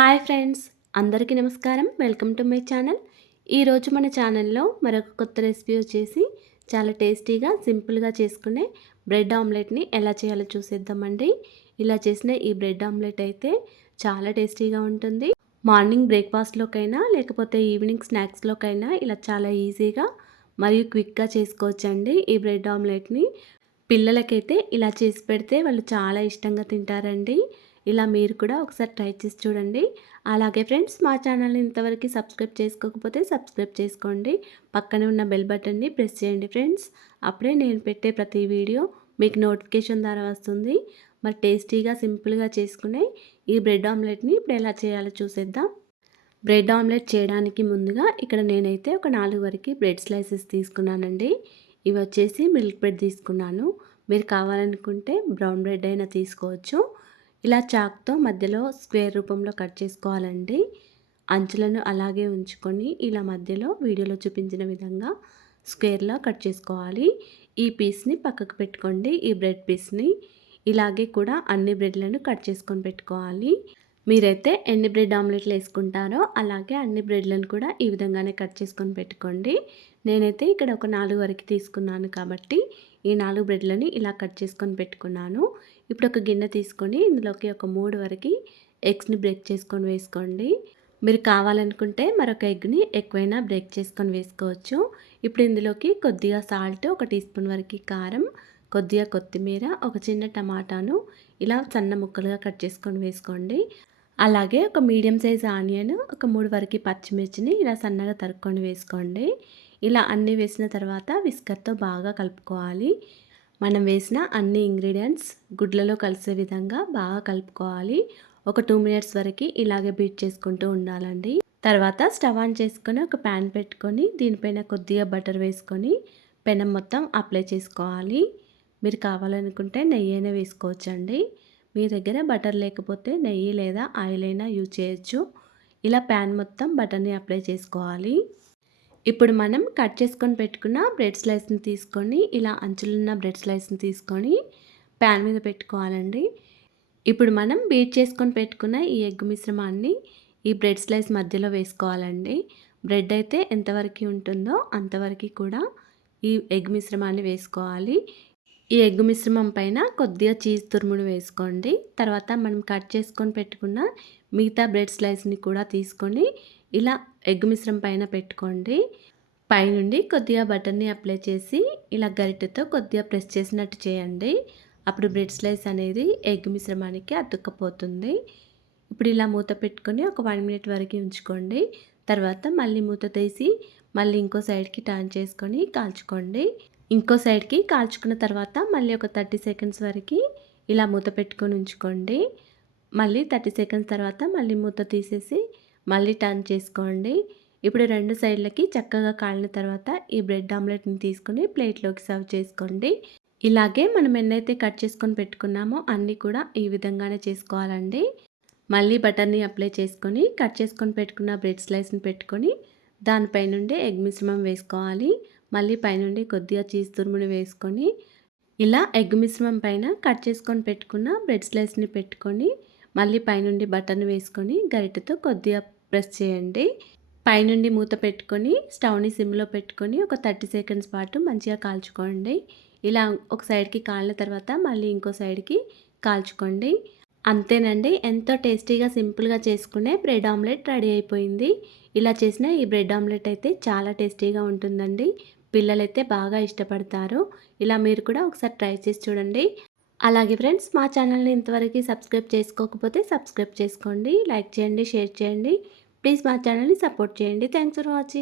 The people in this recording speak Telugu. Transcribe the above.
హాయ్ ఫ్రెండ్స్, అందరికీ నమస్కారం. Welcome to my channel. ఈరోజు మన ఛానల్లో మరొక కొత్త రెసిపీ వచ్చేసి చాలా టేస్టీగా సింపుల్గా చేసుకునే బ్రెడ్ ఆమ్లెట్ని ఎలా చేయాలో చూసేద్దామండి. ఇలా చేసిన ఈ బ్రెడ్ ఆమ్లెట్ అయితే చాలా టేస్టీగా ఉంటుంది. మార్నింగ్ బ్రేక్ఫాస్ట్లోకైనా లేకపోతే ఈవినింగ్ స్నాక్స్లోకైనా ఇలా చాలా ఈజీగా మరియు క్విక్గా చేసుకోవచ్చండి ఈ బ్రెడ్ ఆమ్లెట్ని. పిల్లలకైతే ఇలా చేసి పెడితే వాళ్ళు చాలా ఇష్టంగా తింటారండి. ఇలా మీరు కూడా ఒకసారి ట్రై చేసి చూడండి. అలాగే ఫ్రెండ్స్, మా ఛానల్ని ఇంతవరకు సబ్స్క్రైబ్ చేసుకోకపోతే సబ్స్క్రైబ్ చేసుకోండి. పక్కనే ఉన్న బెల్ బటన్ని ప్రెస్ చేయండి ఫ్రెండ్స్. అప్పుడే నేను పెట్టే ప్రతి వీడియో మీకు నోటిఫికేషన్ ద్వారా వస్తుంది. మరి టేస్టీగా సింపుల్గా చేసుకునే ఈ బ్రెడ్ ఆమ్లెట్ని ఇప్పుడు ఎలా చేయాలో చూసేద్దాం. బ్రెడ్ ఆమ్లెట్ చేయడానికి ముందుగా ఇక్కడ నేనైతే ఒక 4 వరకు బ్రెడ్ స్లైసెస్ తీసుకున్నానండి. ఇవి వచ్చేసి మిల్క్ బ్రెడ్ తీసుకున్నాను. మీరు కావాలనుకుంటే బ్రౌన్ బ్రెడ్ అయినా తీసుకోవచ్చు. ఇలా చాక్తో మధ్యలో స్క్వేర్ రూపంలో కట్ చేసుకోవాలండి. అంచులను అలాగే ఉంచుకొని ఇలా మధ్యలో వీడియోలో చూపించిన విధంగా స్క్వేర్లో కట్ చేసుకోవాలి. ఈ పీస్ని పక్కకు పెట్టుకోండి. ఈ బ్రెడ్ పీస్ని ఇలాగే కూడా అన్ని బ్రెడ్లను కట్ చేసుకొని పెట్టుకోవాలి. మీరైతే ఎన్ని బ్రెడ్ ఆమ్లెట్లు వేసుకుంటారో అలాగే అన్ని బ్రెడ్లను కూడా ఈ విధంగానే కట్ చేసుకొని పెట్టుకోండి. నేనైతే ఇక్కడ ఒక 4 వరకు తీసుకున్నాను కాబట్టి ఈ 4 బ్రెడ్లని ఇలా కట్ చేసుకొని పెట్టుకున్నాను. ఇప్పుడు ఒక గిన్నె తీసుకొని ఇందులోకి ఒక 3 వరకు ఎగ్స్ని బ్రేక్ చేసుకొని వేసుకోండి. మీరు కావాలనుకుంటే మరొక ఎగ్ని ఎక్కువైనా బ్రేక్ చేసుకొని వేసుకోవచ్చు. ఇప్పుడు ఇందులోకి కొద్దిగా సాల్ట్, 1 టీ స్పూన్ వరకు కారం, కొద్దిగా కొత్తిమీర, ఒక చిన్న టమాటాను ఇలా సన్న ముక్కలుగా కట్ చేసుకొని వేసుకోండి. అలాగే ఒక మీడియం సైజ్ ఆనియన్, ఒక 3 వరకు పచ్చిమిర్చిని ఇలా సన్నగా తరుక్కొని వేసుకోండి. ఇలా అన్నీ వేసిన తర్వాత విస్కర్తో బాగా కలుపుకోవాలి. మనం వేసిన అన్ని ఇంగ్రీడియంట్స్ గుడ్లలో కలిసే విధంగా బాగా కలుపుకోవాలి. ఒక 2 మినిట్స్ వరకు ఇలాగే బీట్ చేసుకుంటూ ఉండాలండి. తర్వాత స్టవ్ ఆన్ చేసుకొని ఒక ప్యాన్ పెట్టుకొని దీనిపైన కొద్దిగా బటర్ వేసుకొని పెనం మొత్తం అప్లై చేసుకోవాలి. మీరు కావాలనుకుంటే నెయ్యి అయినా వేసుకోవచ్చండి. మీ దగ్గర బటర్ లేకపోతే నెయ్యి లేదా ఆయిల్ అయినా యూజ్ చేయొచ్చు. ఇలా ప్యాన్ మొత్తం బటర్ని అప్లై చేసుకోవాలి. ఇప్పుడు మనం కట్ చేసుకొని పెట్టుకున్న బ్రెడ్ స్లైస్ని తీసుకొని ఇలా అంచులున్న బ్రెడ్ స్లైస్ని తీసుకొని ప్యాన్ మీద పెట్టుకోవాలండి. ఇప్పుడు మనం బీట్ చేసుకొని పెట్టుకున్న ఈ ఎగ్ మిశ్రమాన్ని ఈ బ్రెడ్ స్లైస్ మధ్యలో వేసుకోవాలండి. బ్రెడ్ అయితే ఎంతవరకు ఉంటుందో అంతవరకు కూడా ఈ ఎగ్ మిశ్రమాన్ని వేసుకోవాలి. ఈ ఎగ్ మిశ్రమం పైన కొద్దిగా చీజ్ తురుమును వేసుకోండి. తర్వాత మనం కట్ చేసుకొని పెట్టుకున్న మిగతా బ్రెడ్ స్లైస్ని కూడా తీసుకొని ఇలా ఎగ్ మిశ్రమం పైన పెట్టుకోండి. పైనుండి కొద్దిగా బటర్ని అప్లై చేసి ఇలా గరిటెతో కొద్దిగా ప్రెస్ చేసినట్టు చేయండి. అప్పుడు బ్రెడ్ స్లైస్ అనేది ఎగ్ మిశ్రమానికి అతుక్కపోతుంది. ఇప్పుడు ఇలా మూత పెట్టుకొని ఒక 1 మినిట్ వరకు ఉంచుకోండి. తర్వాత మళ్ళీ మూత తీసి మళ్ళీ ఇంకో సైడ్కి టర్న్ చేసుకొని కాల్చుకోండి. ఇంకో సైడ్కి కాల్చుకున్న తర్వాత మళ్ళీ ఒక 30 సెకండ్స్ వరకు ఇలా మూత పెట్టుకొని ఉంచుకోండి. మళ్ళీ 30 సెకండ్స్ తర్వాత మళ్ళీ మూత తీసేసి మళ్ళీ టర్న్ చేసుకోండి. ఇప్పుడు 2 సైడ్లకి చక్కగా కాలిన తర్వాత ఈ బ్రెడ్ ఆమ్లెట్ని తీసుకొని ప్లేట్లోకి సర్వ్ చేసుకోండి. ఇలాగే మనం ఎన్నైతే కట్ చేసుకొని పెట్టుకున్నామో అన్నీ కూడా ఈ విధంగానే చేసుకోవాలండి. మళ్ళీ బటర్ని అప్లై చేసుకొని కట్ చేసుకొని పెట్టుకున్న బ్రెడ్ స్లైస్ని పెట్టుకొని దానిపై నుండి ఎగ్ మిశ్రమం వేసుకోవాలి. మళ్ళీ పైనుండి కొద్దిగా చీజ్ తురుముని వేసుకొని ఇలా ఎగ్ మిశ్రమం పైన కట్ చేసుకొని పెట్టుకున్న బ్రెడ్ స్లైస్ని పెట్టుకొని మళ్ళీ పైనుండి బటర్ని వేసుకొని గరిటెతో కొద్దిగా ప్రెస్ చేయండి. పైనుండి మూత పెట్టుకొని స్టవ్ని సిమ్లో పెట్టుకొని ఒక 30 సెకండ్స్ పాటు మంచిగా కాల్చుకోండి. ఇలా ఒక సైడ్కి కాలిన తర్వాత మళ్ళీ ఇంకో సైడ్కి కాల్చుకోండి. అంతేనండి, ఎంతో టేస్టీగా సింపుల్గా చేసుకునే బ్రెడ్ ఆమ్లెట్ రెడీ అయిపోయింది. ఇలా చేసిన ఈ బ్రెడ్ ఆమ్లెట్ అయితే చాలా టేస్టీగా ఉంటుందండి. పిల్లలైతే బాగా ఇష్టపడతారు. ఇలా మీరు కూడా ఒకసారి ట్రై చేసి చూడండి. అలాగే ఫ్రెండ్స్, మా ఛానల్ని ఇంతవరకు సబ్స్క్రైబ్ చేసుకోకపోతే సబ్స్క్రైబ్ చేసుకోండి. లైక్ చేయండి, షేర్ చేయండి. ప్లీజ్ మా ఛానల్ని సపోర్ట్ చేయండి. Thanks for watching.